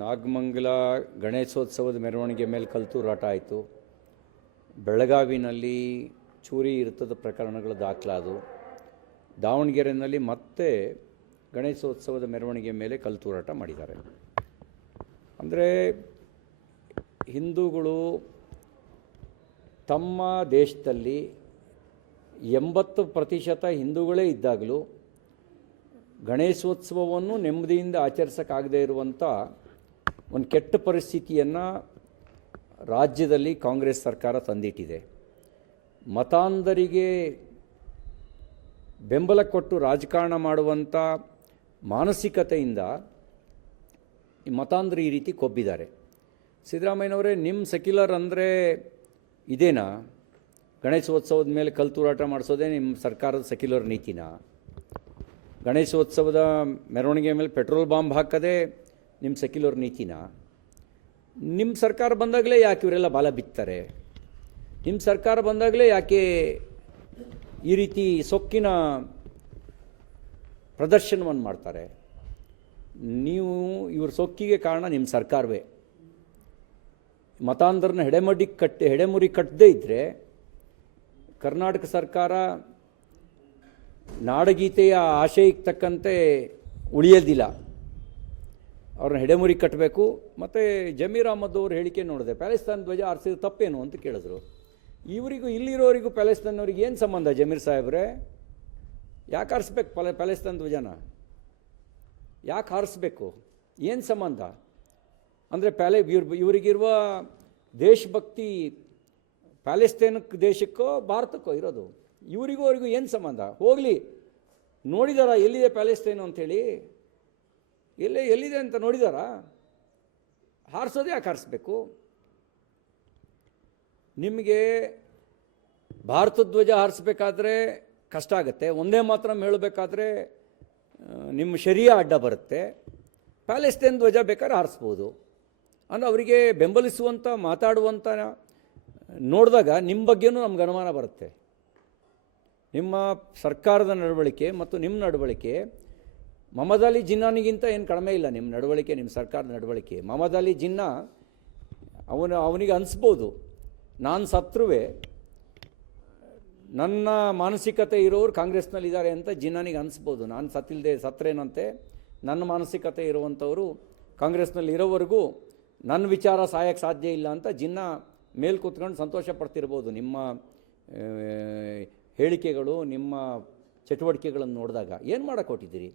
ನಾಗಮಂಗಲ ಗಣೇಶೋತ್ಸವದ ಮೆರವಣಿಗೆ ಮೇಲೆ ಕಲ್ತೂರಾಟ ಆಯಿತು. ಬೆಳಗಾವಿನಲ್ಲಿ ಚೂರಿ ಇರ್ತದ ಪ್ರಕರಣಗಳು ದಾಖಲಾದವು. ದಾವಣಗೆರೆಯಲ್ಲಿ ಮತ್ತೆ ಗಣೇಶೋತ್ಸವದ ಮೆರವಣಿಗೆ ಮೇಲೆ ಕಲ್ತೂರಾಟ ಮಾಡಿದ್ದಾರೆ. ಅಂದರೆ ಹಿಂದೂಗಳು ತಮ್ಮ ದೇಶದಲ್ಲಿ 80% ಹಿಂದೂಗಳೇ ಇದ್ದಾಗಲೂ ಗಣೇಶೋತ್ಸವವನ್ನು ನೆಮ್ಮದಿಯಿಂದ ಆಚರಿಸೋಕ್ಕಾಗದೇ ಇರುವಂಥ ಒಂದು ಕೆಟ್ಟ ಪರಿಸ್ಥಿತಿಯನ್ನು ರಾಜ್ಯದಲ್ಲಿ ಕಾಂಗ್ರೆಸ್ ಸರ್ಕಾರ ತಂದಿಟ್ಟಿದೆ. ಮತಾಂಧರಿಗೆ ಬೆಂಬಲ ಕೊಟ್ಟು ರಾಜಕಾರಣ ಮಾಡುವಂಥ ಮಾನಸಿಕತೆಯಿಂದ ಈ ಮತಾಂಧರು ಈ ರೀತಿ ಕೊಬ್ಬಿದ್ದಾರೆ. ಸಿದ್ದರಾಮಯ್ಯನವರೇ, ನಿಮ್ಮ ಸೆಕ್ಯುಲರ್ ಅಂದರೆ ಇದೇನಾ? ಗಣೇಶೋತ್ಸವದ ಮೇಲೆ ಕಲ್ತೂರಾಟ ಮಾಡಿಸೋದೇ ನಿಮ್ಮ ಸರ್ಕಾರದ ಸೆಕ್ಯುಲರ್ ನೀತಿನಾ? ಗಣೇಶೋತ್ಸವದ ಮೆರವಣಿಗೆ ಮೇಲೆ ಪೆಟ್ರೋಲ್ ಬಾಂಬ್ ಹಾಕೋದೇ ನಿಮ್ಮ ಸೆಕ್ಯುಲರ್ ನೀತಿನಾ? ನಿಮ್ಮ ಸರ್ಕಾರ ಬಂದಾಗಲೇ ಯಾಕೆ ಇವರೆಲ್ಲ ಬಾಲ ಬಿತ್ತಾರೆ? ನಿಮ್ಮ ಸರ್ಕಾರ ಬಂದಾಗಲೇ ಯಾಕೆ ಈ ರೀತಿ ಸೊಕ್ಕಿನ ಪ್ರದರ್ಶನವನ್ನು ಮಾಡ್ತಾರೆ? ನೀವು ಇವ್ರ ಸೊಕ್ಕಿಗೆ ಕಾರಣ ನಿಮ್ಮ ಸರ್ಕಾರವೇ. ಮತಾಂಧರನ್ನ ಹೆಡೆಮುರಿ ಕಟ್ಟದೇ ಇದ್ದರೆ ಕರ್ನಾಟಕ ಸರ್ಕಾರ ನಾಡಗೀತೆಯ ಆಶಯಕ್ಕೆ ತಕ್ಕಂತೆ ಉಳಿಯೋದಿಲ್ಲ. ಅವ್ರನ್ನ ಹೆಡೆಮುರಿ ಕಟ್ಟಬೇಕು. ಮತ್ತು ಜಮೀರ್ ಅಹ್ಮದ್ ಅವ್ರ ಹೇಳಿಕೆ ನೋಡಿದೆ, ಪ್ಯಾಲೆಸ್ತಾನ್ ಧ್ವಜ ಆರಿಸಿದ ತಪ್ಪೇನು ಅಂತ ಕೇಳಿದ್ರು. ಇವರಿಗೂ ಇಲ್ಲಿರೋರಿಗೂ ಪ್ಯಾಲೆಸ್ತಾನವ್ರಿಗೆ ಏನು ಸಂಬಂಧ? ಜಮೀರ್ ಸಾಹೇಬ್ರೆ, ಯಾಕೆ ಹಾರಿಸ್ಬೇಕು ಪ್ಯಾಲೆಸ್ತಾನ್ ಧ್ವಜನ? ಯಾಕೆ ಹಾರಿಸ್ಬೇಕು? ಏನು ಸಂಬಂಧ? ಅಂದರೆ ಇವರಿಗಿರುವ ದೇಶಭಕ್ತಿ ಪ್ಯಾಲೆಸ್ತೇನ್ ದೇಶಕ್ಕೋ ಭಾರತಕ್ಕೋ ಇರೋದು? ಇವರಿಗೂ ಅವರಿಗೂ ಏನು ಸಂಬಂಧ? ಹೋಗಲಿ, ನೋಡಿದಾರಾ ಎಲ್ಲಿದೆ ಪ್ಯಾಲೆಸ್ತೇನು ಅಂಥೇಳಿ? ಎಲ್ಲಿದೆ ಅಂತ ನೋಡಿದಾರಾ? ಹಾರಿಸೋದೇ ಯಾಕೆ ಹಾರಿಸ್ಬೇಕು? ನಿಮಗೆ ಭಾರತ ಧ್ವಜ ಹಾರಿಸ್ಬೇಕಾದ್ರೆ ಕಷ್ಟ ಆಗುತ್ತೆ. ಒಂದೇ ಮಾತ್ರ ಹೇಳಬೇಕಾದ್ರೆ ನಿಮ್ಮ ಶರೀರ ಅಡ್ಡ ಬರುತ್ತೆ. ಪ್ಯಾಲೆಸ್ತೇನ್ ಧ್ವಜ ಬೇಕಾದ್ರೆ ಹಾರಿಸ್ಬೋದು. ಅಂದರೆ ಅವರಿಗೆ ಬೆಂಬಲಿಸುವಂಥ ಮಾತಾಡುವಂಥ ನೋಡಿದಾಗ ನಿಮ್ಮ ಬಗ್ಗೆನೂ ನಮ್ಗೆ ಅನುಮಾನ ಬರುತ್ತೆ. ನಿಮ್ಮ ಸರ್ಕಾರದ ನಡವಳಿಕೆ ಮತ್ತು ನಿಮ್ಮ ನಡವಳಿಕೆ ಮೊಹಮ್ಮದ್ ಅಲಿ ಜಿನ್ನಾನಿಗಿಂತ ಏನು ಕಡಿಮೆ ಇಲ್ಲ. ನಿಮ್ಮ ನಡವಳಿಕೆ, ನಿಮ್ಮ ಸರ್ಕಾರದ ನಡವಳಿಕೆ. ಮೊಹಮ್ಮದ್ ಅಲಿ ಜಿನ್ನಾ ಅವನಿಗೆ ಅನಿಸ್ಬೋದು, ನಾನು ಸತ್ರುವೆ ನನ್ನ ಮಾನಸಿಕತೆ ಇರೋರು ಕಾಂಗ್ರೆಸ್ನಲ್ಲಿದ್ದಾರೆ ಅಂತ ಜಿನ್ನಾನಿಗೆ ಅನಿಸ್ಬೋದು. ನಾನು ಸತ್ರೇನಂತೆ ನನ್ನ ಮಾನಸಿಕತೆ ಇರುವಂಥವರು ಕಾಂಗ್ರೆಸ್ನಲ್ಲಿ ಇರೋವರೆಗೂ ನನ್ನ ವಿಚಾರ ಸಾಯಕ್ಕೆ ಸಾಧ್ಯ ಇಲ್ಲ ಅಂತ ಜಿನ್ನಾ ಮೇಲೆ ಕೂತ್ಕೊಂಡು ಸಂತೋಷ ಪಡ್ತಿರ್ಬೋದು. ನಿಮ್ಮ ಹೇಳಿಕೆಗಳು, ನಿಮ್ಮ ಚಟುವಟಿಕೆಗಳನ್ನು ನೋಡಿದಾಗ ಏನು ಮಾಡೋಕ್ಕೆ ಹೊಟ್ಟಿದ್ದೀರಿ?